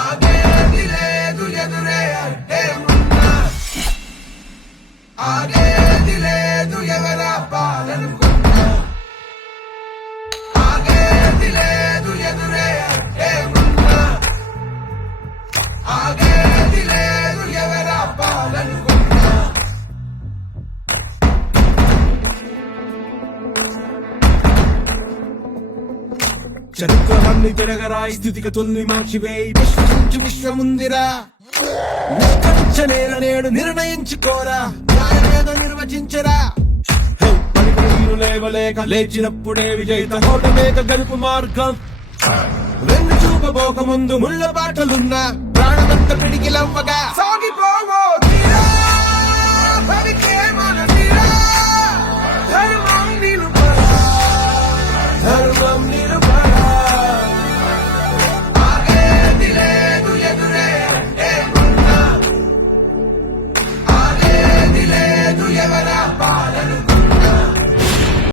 ఆగేది లేదు ఎదురే అంటే ఉన్నా, ఆగేది లేదు ఎవరా పాలనుకున్నా, ఆగేది లేదు ఎదురే అంటే ఉన్నా, ఆగేది లేదు ఎవరా పాలనుకున్నా. చరిత్రలన్నీ తిరగరాయి, స్థితిగతుల్ని మార్చివేయి, విశ్వసించి విశ్వముందిరా. నిష్కరించనేర నేడు నిర్ణయించుకోరా, న్యాయమేదో నిర్వచించరా. పలుకులు లేవలేక లేచినప్పుడే విజయిత హోటలేక గెలుపు మార్గం. వెన్ను చూపబోక ముందు ముళ్ళ బాటలున్నా, ప్రాణమంత పిడికిలవ్వగా సాగిపో.